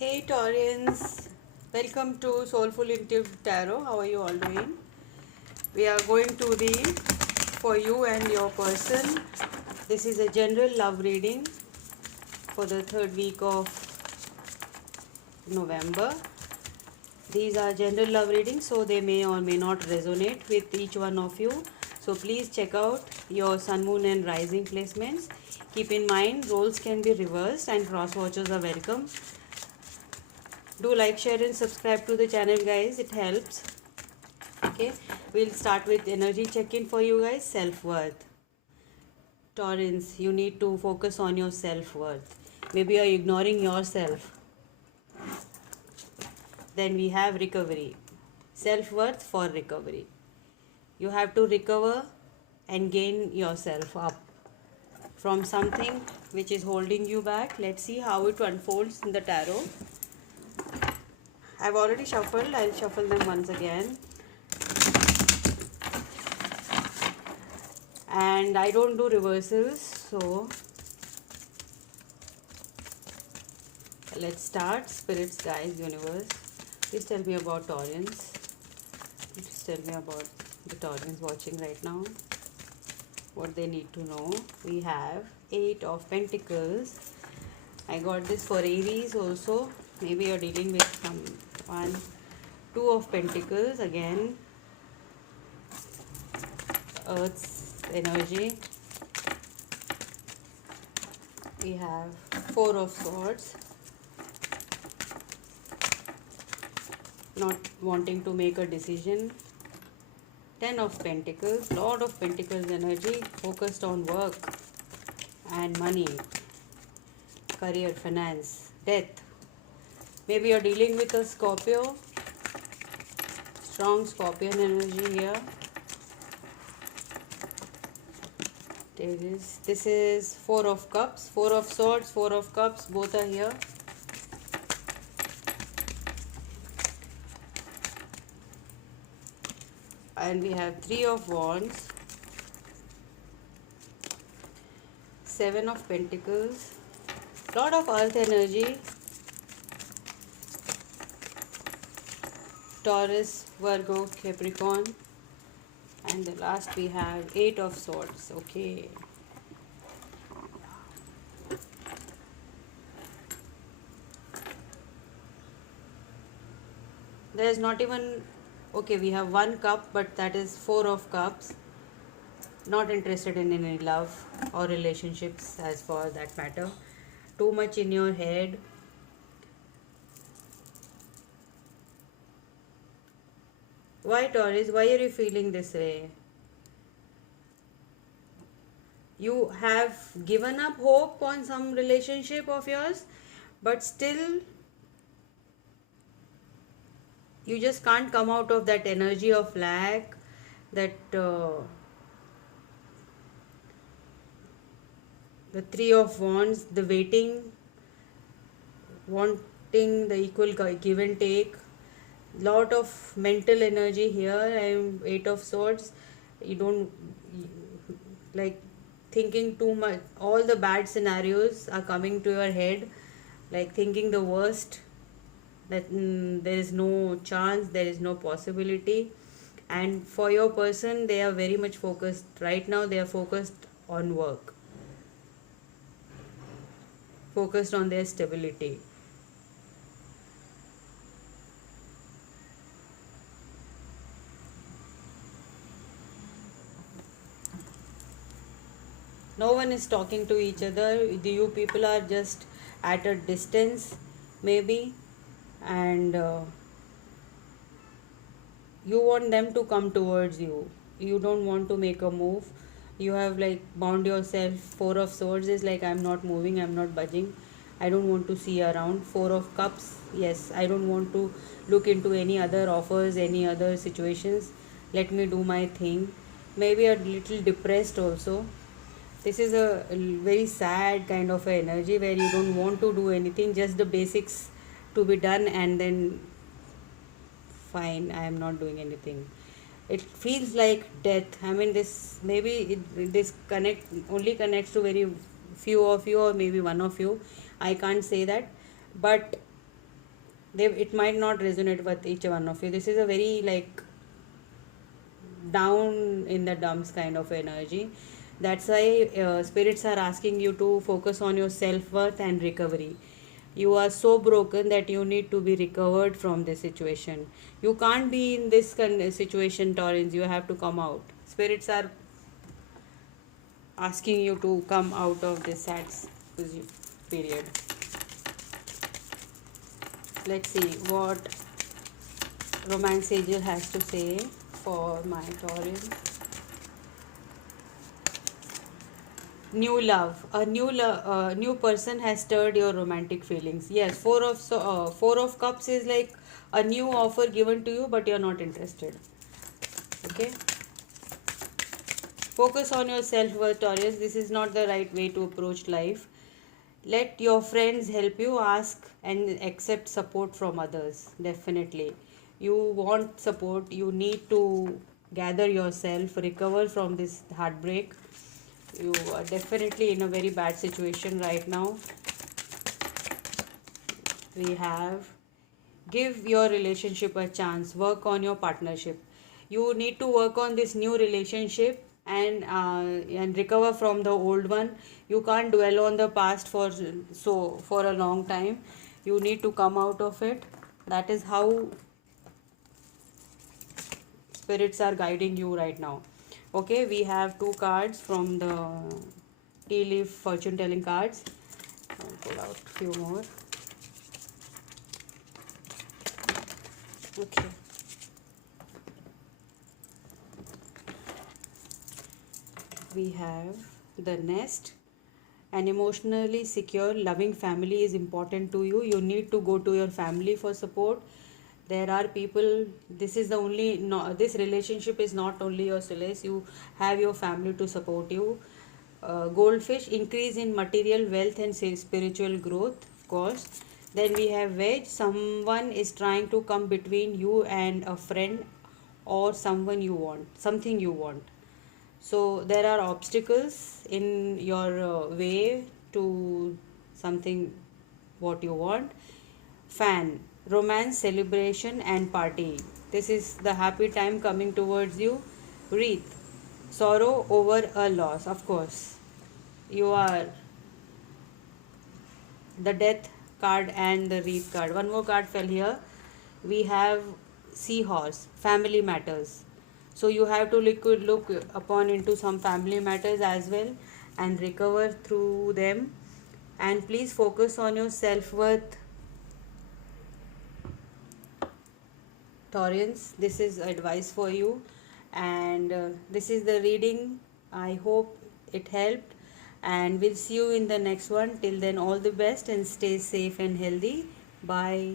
Hey Taurians, welcome to Soulful Intuitive Tarot. How are you all doing? We are going to read for you and your person. This is a general love reading for the third week of November. These are general love readings, so they may or may not resonate with each one of you. So please check out your sun, moon, and rising placements. Keep in mind, roles can be reversed and cross watchers are welcome. Do like, share, and subscribe to the channel, guys. It helps. Okay, we'll start with energy check-in for you guys. Self-worth. Taurans, you need to focus on your self-worth. Maybe you're ignoring yourself. Then we have recovery. Self-worth for recovery. You have to recover and gain yourself up from something which is holding you back. Let's see how it unfolds in the tarot. I've already shuffled. I'll shuffle them once again. And I don't do reversals, so let's start. Spirits, guys, universe, please tell me about Taurans. Please tell me about the Taurans watching right now, what they need to know. We have 8 of Pentacles. I got this for Aries also. Maybe you're dealing with someone. 2 of Pentacles again. Earth's energy. We have 4 of Swords. Not wanting to make a decision. 10 of Pentacles. Lord of Pentacles energy. Focused on work and money. Career, finance, death. Maybe you're dealing with a Scorpio. Strong Scorpion energy here. This is 4 of Cups, 4 of Swords, 4 of Cups, both are here. And we have 3 of Wands, 7 of Pentacles, lot of Earth energy, Taurus, Virgo, Capricorn, and the last we have 8 of Swords. Okay. There is not even, okay, we have 1 cup, but that is 4 of Cups. Not interested in any love or relationships as for that matter. Too much in your head. Why, Taurus? Why are you feeling this way? You have given up hope on some relationship of yours, but still you just can't come out of that energy of lack, that the 3 of Wands, the waiting, wanting the equal give and take. Lot of mental energy here. I am 8 of Swords. You don't like thinking too much. All the bad scenarios are coming to your head, like thinking the worst, that there is no chance, there is no possibility. And for your person, they are very much focused right now. They are focused on work, focused on their stability. No one is talking to each other. You people are just at a distance, maybe, and you want them to come towards you. You don't want to make a move. You have like bound yourself. 4 of Swords is like, I'm not moving, I'm not budging, I don't want to see around. 4 of Cups, yes, I don't want to look into any other offers, any other situations. Let me do my thing. Maybe a little depressed also. This is a very sad kind of energy where you don't want to do anything, just the basics to be done, and then fine, I am not doing anything. It feels like death. I mean, this maybe this only connects to very few of you, or maybe one of you. I can't say that, but It might not resonate with each one of you. This is a very like down in the dumps kind of energy. That's why spirits are asking you to focus on your self-worth and recovery. You are so broken that you need to be recovered from this situation. You can't be in this situation, Taurus. You have to come out. Spirits are asking you to come out of this sad period. Let's see what Romance Angel has to say for my Taurus. New love, a new person has stirred your romantic feelings. Yes, four of cups is like a new offer given to you, but you're not interested. Okay, focus on your self-worth, Taurus. This is not the right way to approach life. Let your friends help you. Ask and accept support from others. Definitely, you want support. You need to gather yourself, recover from this heartbreak. You are definitely in a very bad situation right now. We have give your relationship a chance. Work on your partnership. You need to work on this new relationship and recover from the old one. You can't dwell on the past for a long time. You need to come out of it. That is how spirits are guiding you right now. Okay, we have two cards from the tea leaf fortune telling cards. I'll pull out few more. Okay, we have the nest. An emotionally secure loving family is important to you. You need to go to your family for support. There are people, this is the only no, this relationship is not only your solace. You have your family to support you. Goldfish, increase in material wealth and spiritual growth, of course. Then we have veg, someone is trying to come between you and a friend or someone you want, something you want. So there are obstacles in your way to something what you want. Fan, romance, celebration, and party. This is the happy time coming towards you. Wreath, sorrow over a loss. Of course, you are the death card and the wreath card. One more card fell here. We have seahorse, family matters. So you have to look upon into some family matters as well and recover through them. And please focus on your self-worth, Taurians. This is advice for you, and this is the reading. I hope it helped, and we'll see you in the next one. Till then, all the best and stay safe and healthy. Bye.